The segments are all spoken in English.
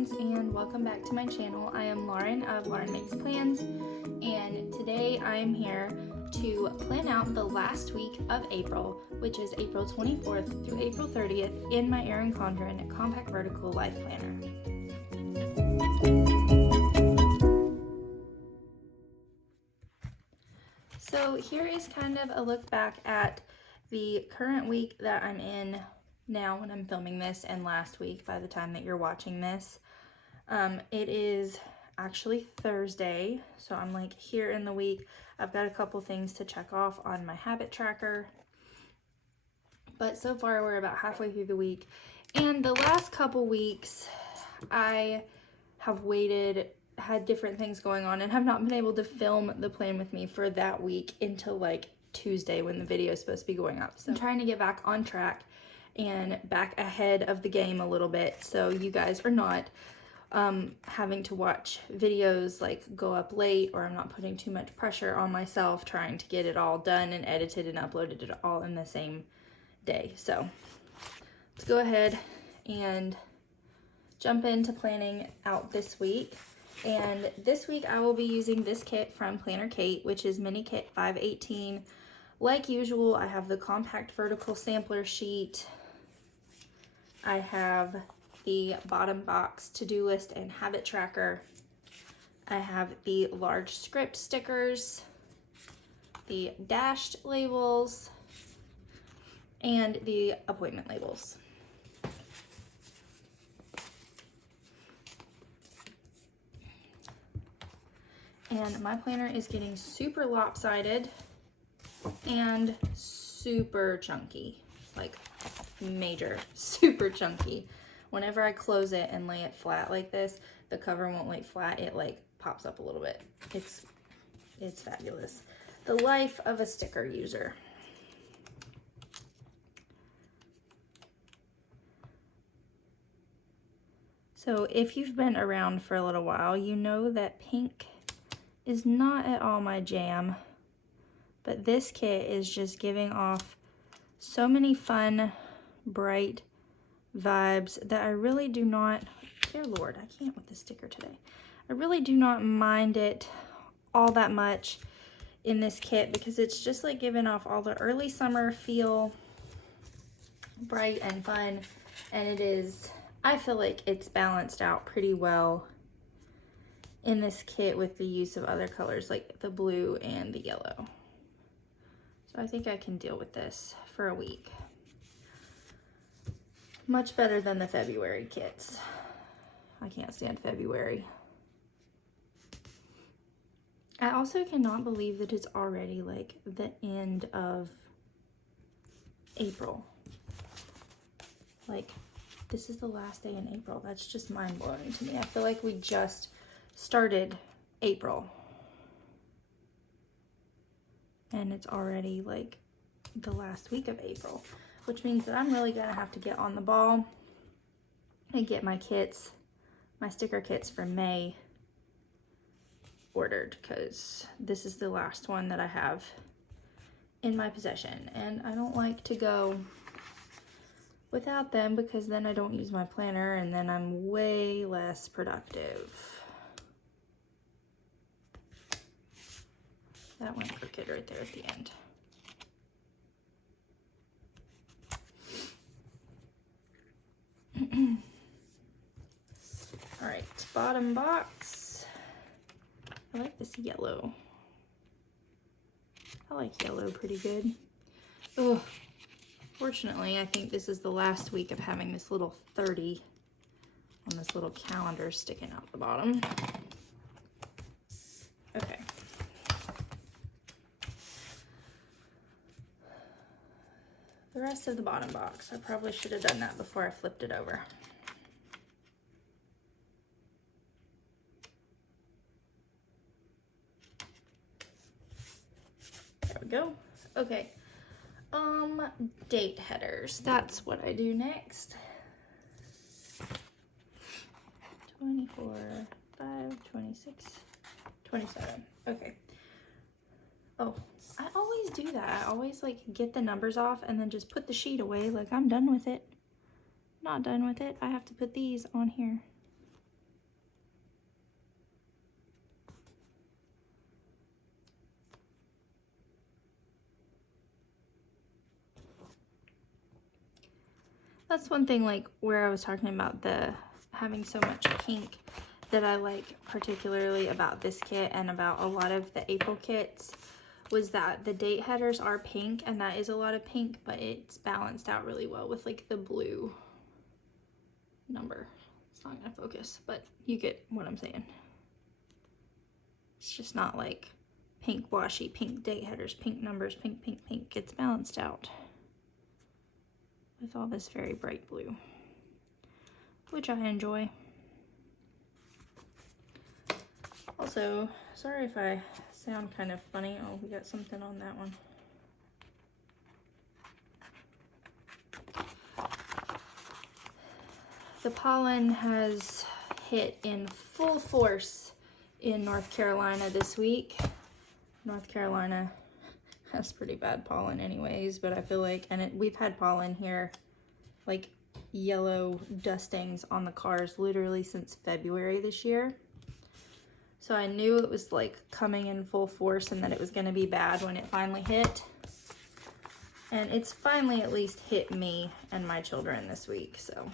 friends, and welcome back to my channel. I am Lauren of Lauren Makes Plans, and today I am here to plan out the last week of April, which is April 24th through April 30th in my Erin Condren Compact Vertical Life Planner. So here is kind of a look back at the current week that I'm in now when I'm filming this, and last week by the time that you're watching this. It is actually Thursday, so I'm like here in the week. I've got a couple things to check off on my habit tracker, but so far we're about halfway through the week. And the last couple weeks I have had different things going on and have not been able to film the plan with me for that week until like Tuesday when the video is supposed to be going up. So I'm trying to get back on track and back ahead of the game a little bit, so you guys are not having to watch videos like go up late, or I'm not putting too much pressure on myself trying to get it all done and edited and uploaded it all in the same day. So let's go ahead and jump into planning out this week. And this week I will be using this kit from Planner Kate, which is Mini Kit 518. Like usual, I have the compact vertical sampler sheet. I have the bottom box to-do list and habit tracker. I have the large script stickers, the dashed labels, and the appointment labels. And my planner is getting super lopsided and super chunky, like major, super chunky. Whenever I close it and lay it flat like this, the cover won't lay flat, it like pops up a little bit. It's fabulous. The life of a sticker user. So if you've been around for a little while, you know that pink is not at all my jam, but this kit is just giving off so many fun, bright vibes that I really do not, dear Lord, I can't with this sticker today. I really do not mind it all that much in this kit, because it's just like giving off all the early summer feel, bright and fun, and it is, I feel like it's balanced out pretty well in this kit with the use of other colors like the blue and the yellow. So I think I can deal with this for a week. Much better than the February kits. I can't stand February. I also cannot believe that it's already like the end of April. Like, this is the last day in April. That's just mind-blowing to me. I feel like we just started April, and it's already like the last week of April, which means that I'm really gonna have to get on the ball and get my kits, my sticker kits for May ordered, because this is the last one that I have in my possession, and I don't like to go without them, because then I don't use my planner and then I'm way less productive. That went crooked right there at the end. All right, bottom box. I like this yellow. I like yellow pretty good. Oh, fortunately, I think this is the last week of having this little 30 on this little calendar sticking out the bottom. Okay. The rest of the bottom box, I probably should have done that before I flipped it over. There we go. Okay. Date headers. That's what I do next. 24, 5, 26, 27. Okay. Oh, I always do that. I always like get the numbers off and then just put the sheet away like I'm done with it. Not done with it. I have to put these on here. that's one thing, like where I was talking about the having so much pink that I like particularly about this kit and about a lot of the April kits was that the date headers are pink, and that is a lot of pink, but it's balanced out really well with like the blue number. It's not gonna focus, but you get what I'm saying. It's just not like pink washy, pink date headers, pink numbers, pink, pink, pink. It's balanced out with all this very bright blue, which I enjoy. Also, sorry if I sound kind of funny. Oh, we got something on that one. The pollen has hit in full force in North Carolina this week. North Carolina has pretty bad pollen anyways, but I feel like, we've had pollen here, like yellow dustings on the cars literally since February this year. So I knew it was like coming in full force and that it was gonna be bad when it finally hit. And it's finally at least hit me and my children this week, so.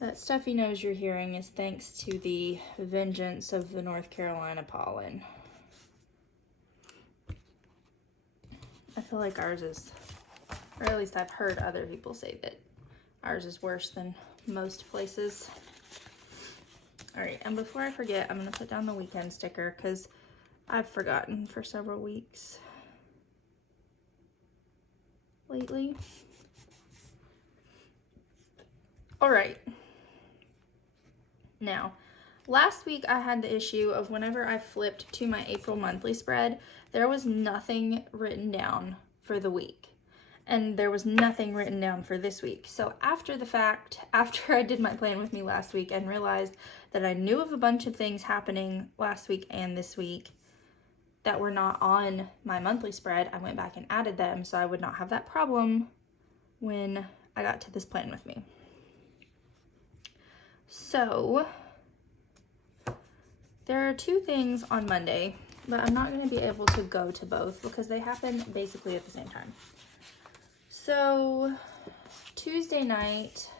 That stuffy nose you're hearing is thanks to the vengeance of the North Carolina pollen. I feel like ours is, or at least I've heard other people say that ours is worse than most places. All right, and before I forget, I'm gonna put down the weekend sticker because I've forgotten for several weeks lately. All right. Now, last week I had the issue of whenever I flipped to my April monthly spread, there was nothing written down for the week. And there was nothing written down for this week. So after the fact, after I did my plan with me last week and realized that I knew of a bunch of things happening last week and this week that were not on my monthly spread, I went back and added them so I would not have that problem when I got to this plan with me. So there are two things on Monday, but I'm not going to be able to go to both because they happen basically at the same time. So Tuesday night,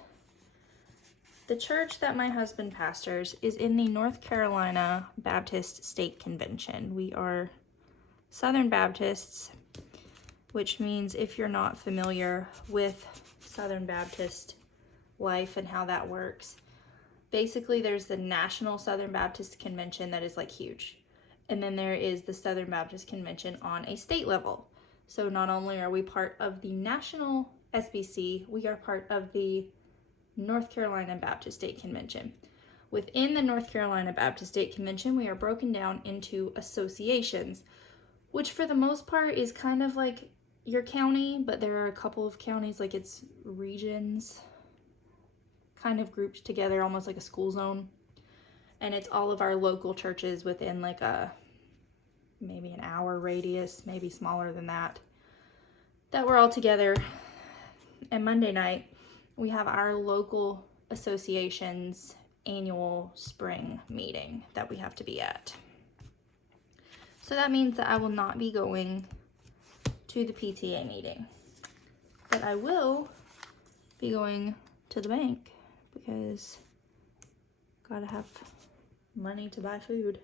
the church that my husband pastors is in the North Carolina Baptist State Convention. We are Southern Baptists, which means if you're not familiar with Southern Baptist life and how that works, basically there's the National Southern Baptist Convention that is like huge. And then there is the Southern Baptist Convention on a state level. So not only are we part of the National SBC, we are part of the North Carolina Baptist State Convention. Within the North Carolina Baptist State Convention, we are broken down into associations, which for the most part is kind of like your county, but there are a couple of counties, like it's regions, kind of grouped together, almost like a school zone. And it's all of our local churches within like maybe an hour radius, maybe smaller than that we're all together. And Monday night, we have our local association's annual spring meeting that we have to be at. So that means that I will not be going to the PTA meeting, but I will be going to the bank because gotta have money to buy food.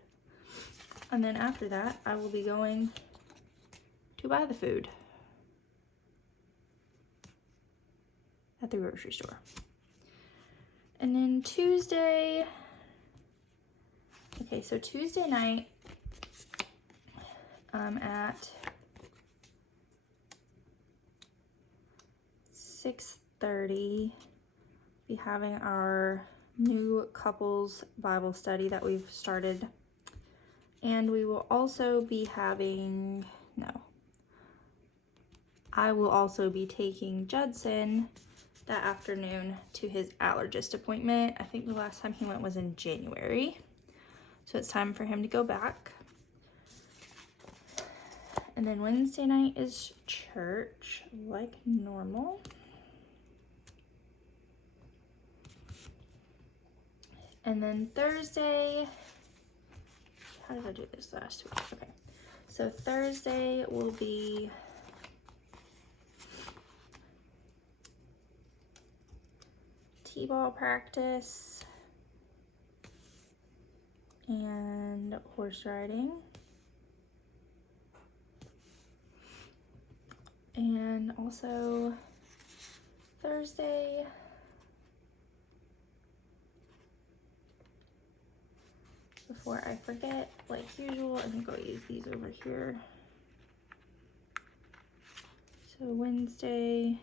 And then after that, I will be going to buy the food at the grocery store. And then Tuesday, okay, so Tuesday night, at 6:30, be having our new couples Bible study that we've started. And we will also be having, I will also be taking Judson that afternoon to his allergist appointment. I think the last time he went was in January. So it's time for him to go back. And then Wednesday night is church like normal. And then Thursday, how did I do this last week? Okay, so Thursday will be t-ball practice and horse riding. And also Thursday, before I forget, like usual, I think I'll use these over here. So Wednesday,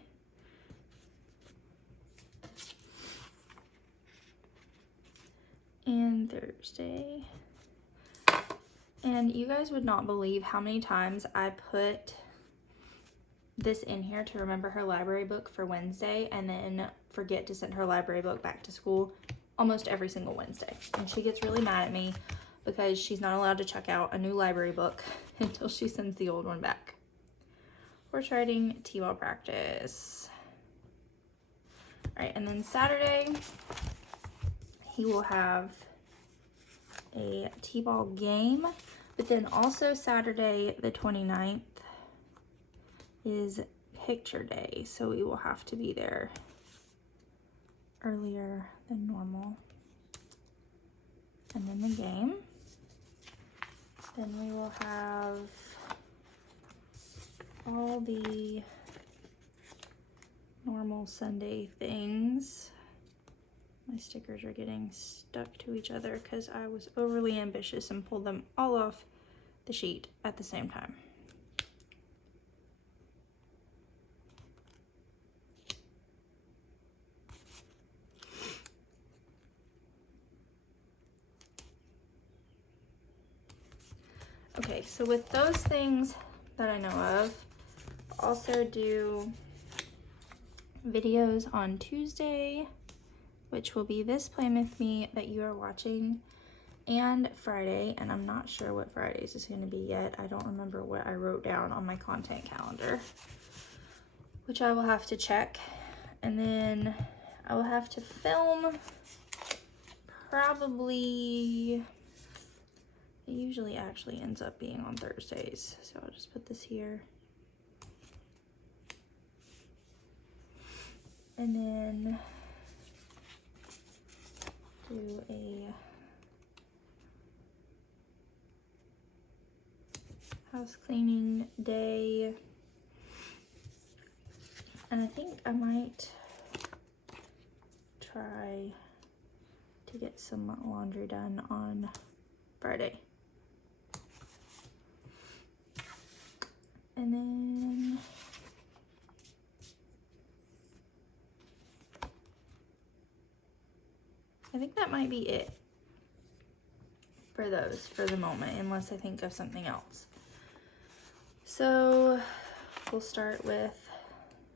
and Thursday. And you guys would not believe how many times I put this in here to remember her library book for Wednesday and then forget to send her library book back to school almost every single Wednesday. And she gets really mad at me because she's not allowed to check out a new library book until she sends the old one back. Horse riding, t-ball practice. All right, and then Saturday, he will have a t-ball game, but then also Saturday the 29th is picture day, so we will have to be there earlier than normal. And then the game. Then we will have all the normal Sunday things. My stickers are getting stuck to each other because I was overly ambitious and pulled them all off the sheet at the same time. Okay, so with those things that I know of, I'll also do videos on Tuesday, which will be this Plan With Me that you are watching, and Friday, and I'm not sure what Fridays is going to be yet. I don't remember what I wrote down on my content calendar, which I will have to check. And then I will have to film probably, it usually actually ends up being on Thursdays, so I'll just put this here. And then do a house cleaning day. And I think I might try to get some laundry done on Friday. And then I think that might be it for those for the moment, unless I think of something else. So we'll start with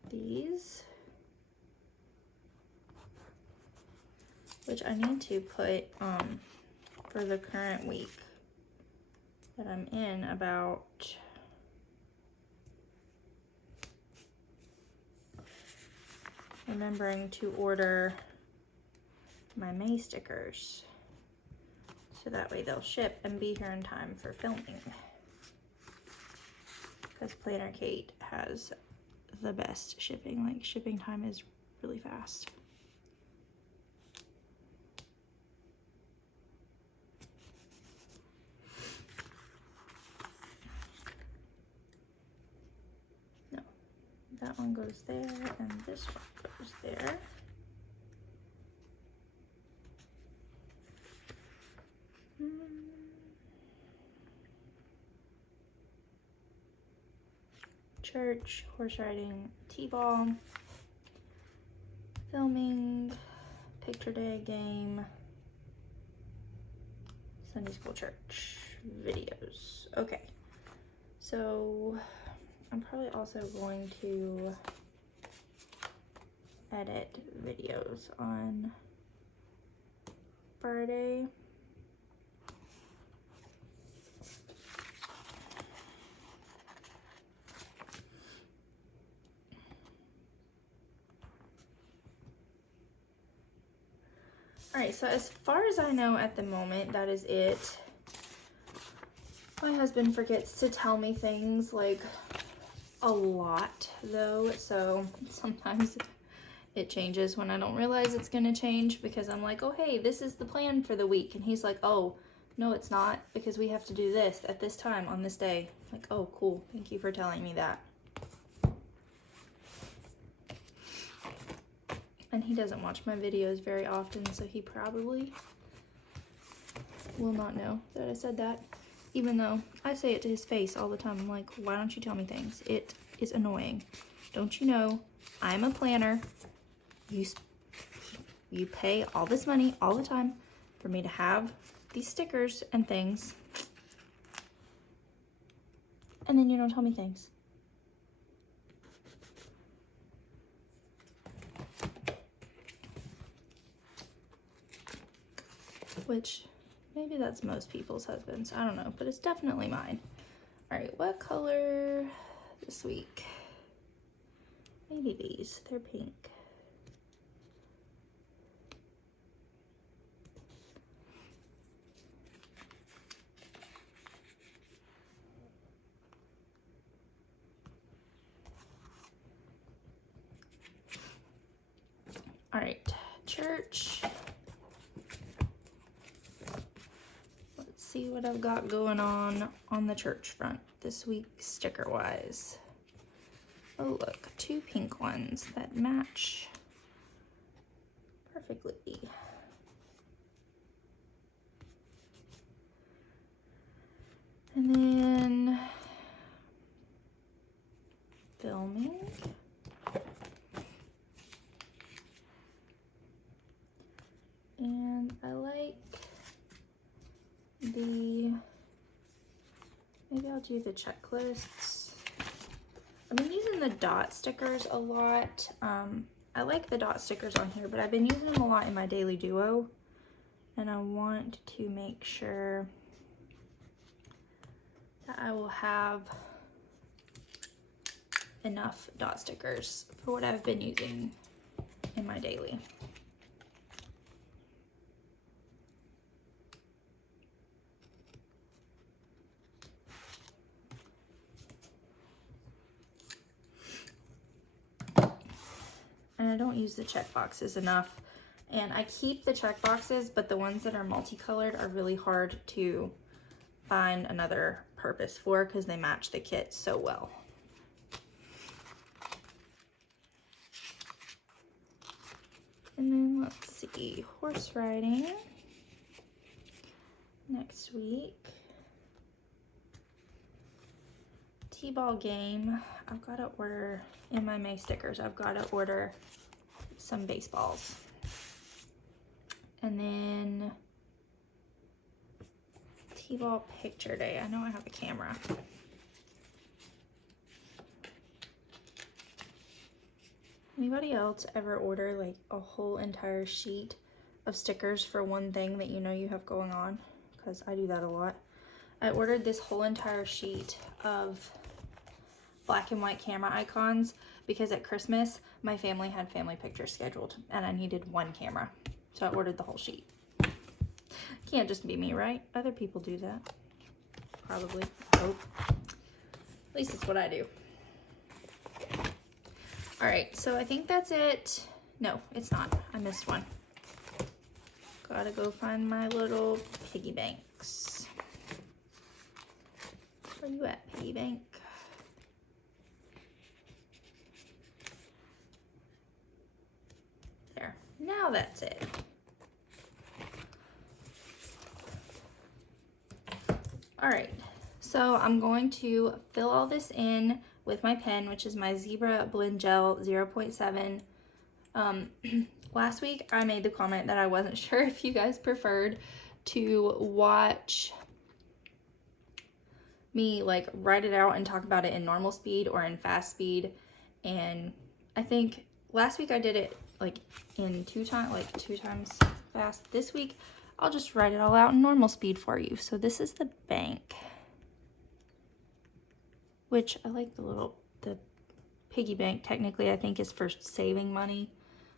these, which I need to put for the current week that I'm in about remembering to order my May stickers so that way they'll ship and be here in time for filming, because Planner Kate has the best shipping. Like, shipping time is really fast. No, that one goes there and this one goes there. Church, horse riding, t-ball, filming, picture day, game, Sunday school, church, videos. Okay, so I'm probably also going to edit videos on Friday. Alright, so as far as I know at the moment, that is it. My husband forgets to tell me things, like, a lot, though, so sometimes it changes when I don't realize it's gonna change, because I'm like, oh hey, this is the plan for the week, and he's like, oh no it's not, because we have to do this at this time on this day. Like, oh cool, thank you for telling me that. And he doesn't watch my videos very often, so he probably will not know that I said that, even though I say it to his face all the time. I'm like, why don't you tell me things? It is annoying. Don't you know I'm a planner? You pay all this money all the time for me to have these stickers and things, and then you don't tell me things. Which, maybe that's most people's husbands. I don't know, but it's definitely mine. All right, what color this week? Maybe these. They're pink. All right, church. Let's see what I've got going on the church front this week, sticker-wise. Oh look, 2 pink ones that match perfectly. And then filming. And I like maybe I'll do the checklists. I've been using the dot stickers a lot. I like the dot stickers on here, but I've been using them a lot in my daily duo, and I want to make sure that I will have enough dot stickers for what I've been using in my daily. And I don't use the check boxes enough. And I keep the check boxes, but the ones that are multicolored are really hard to find another purpose for because they match the kit so well. And then let's see, horse riding next week. T-ball game. I've got to order, in my May stickers, I've got to order some baseballs. And then T-ball picture day. I know I have a camera. Anybody else ever order like a whole entire sheet of stickers for one thing that you know you have going on? Because I do that a lot. I ordered this whole entire sheet of black and white camera icons because at Christmas my family had family pictures scheduled and I needed one camera. So I ordered the whole sheet. Can't just be me, right? Other people do that. Probably. Hope. At least it's what I do. All right, so I think that's it. No, it's not. I missed one. Gotta go find my little piggy banks. Where you at, piggy bank? There. Now that's it. All right, so I'm going to fill all this in with my pen, which is my Zebra Blend Gel 0.7. Last week I made the comment that I wasn't sure if you guys preferred to watch me like write it out and talk about it in normal speed or in fast speed. And I think last week I did it like in two times fast. This week I'll just write it all out in normal speed for you. So this is the bank, which I like the piggy bank technically I think is for saving money,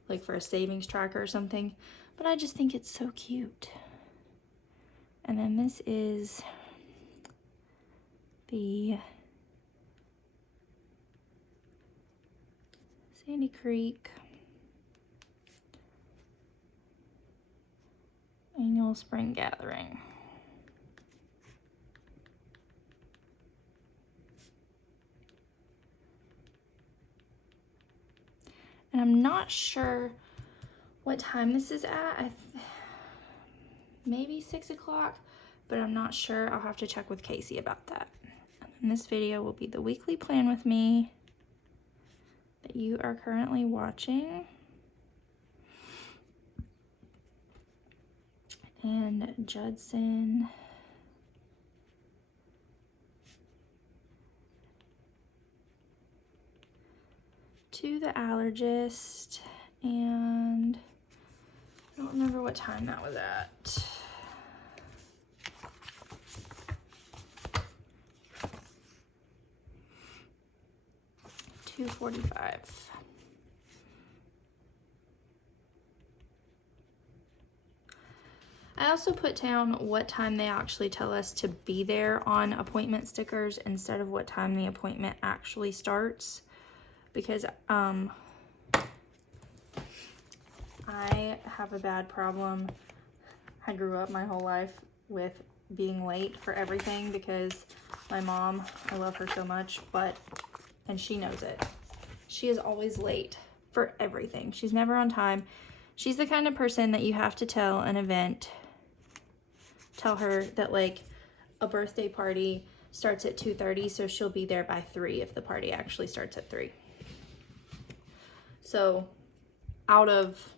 like for a savings tracker or something, but I just think it's so cute. And then this is the Sandy Creek annual spring gathering. And I'm not sure what time this is at. Maybe 6 o'clock, but I'm not sure. I'll have to check with Casey about that. And this video will be the weekly plan with me that you are currently watching. And Judson to the allergist, and I don't remember what time that was at. $2:45. I also put down what time they actually tell us to be there on appointment stickers instead of what time the appointment actually starts, because I have a bad problem. I grew up my whole life with being late for everything because my mom, I love her so much, and she knows it. She is always late for everything. She's never on time. She's the kind of person that you have to tell her that like a birthday party starts at 2:30, so she'll be there by 3 if the party actually starts at 3. So out of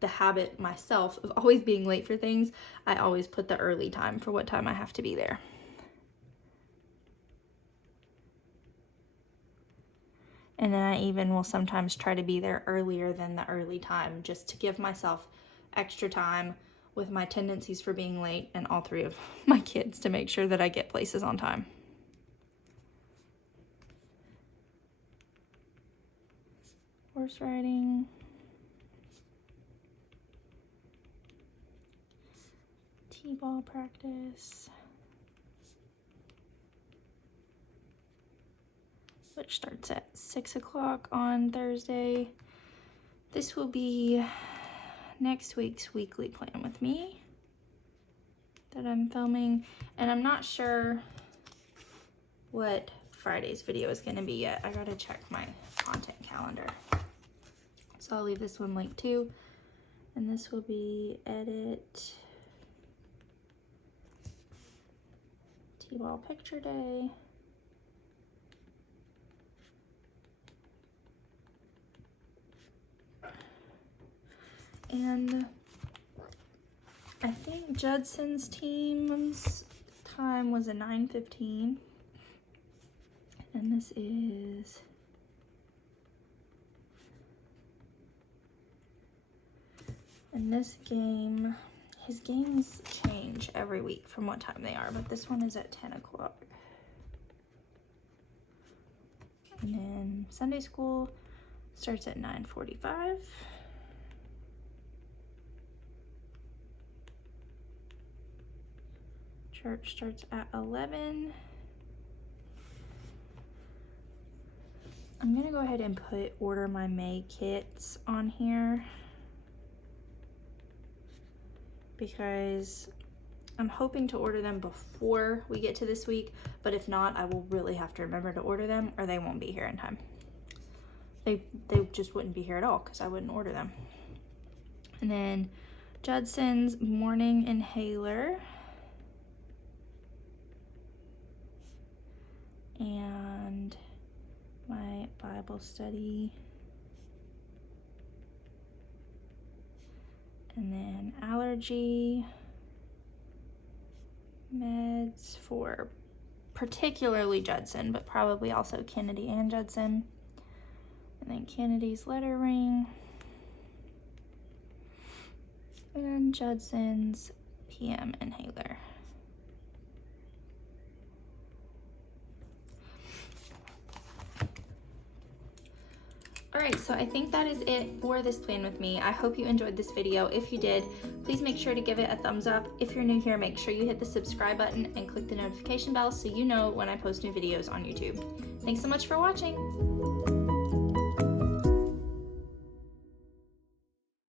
the habit myself of always being late for things, I always put the early time for what time I have to be there. And then I even will sometimes try to be there earlier than the early time just to give myself extra time with my tendencies for being late and all 3 of my kids to make sure that I get places on time. Horse riding. T-ball practice, which starts at 6 o'clock on Thursday. This will be next week's weekly plan with me that I'm filming, and I'm not sure what Friday's video is going to be yet. I gotta check my content calendar. So I'll leave this one linked too, and this will be edit T-ball picture day. And I think Judson's team's time was a 9:15. And this is in this game. His games change every week from what time they are, but this one is at 10 o'clock. And then Sunday school starts at 9:45. Church starts at 11. I'm gonna go ahead and order my May kits on here because I'm hoping to order them before we get to this week, but if not, I will really have to remember to order them or they won't be here in time. They just wouldn't be here at all because I wouldn't order them. And then Judson's morning inhaler. And my Bible study. And then allergy meds for particularly Judson, but probably also Kennedy and Judson. And then Kennedy's letter ring. And Judson's PM inhaler. Alright, so I think that is it for this plan with me. I hope you enjoyed this video. If you did, please make sure to give it a thumbs up. If you're new here, make sure you hit the subscribe button and click the notification bell so you know when I post new videos on YouTube. Thanks so much for watching!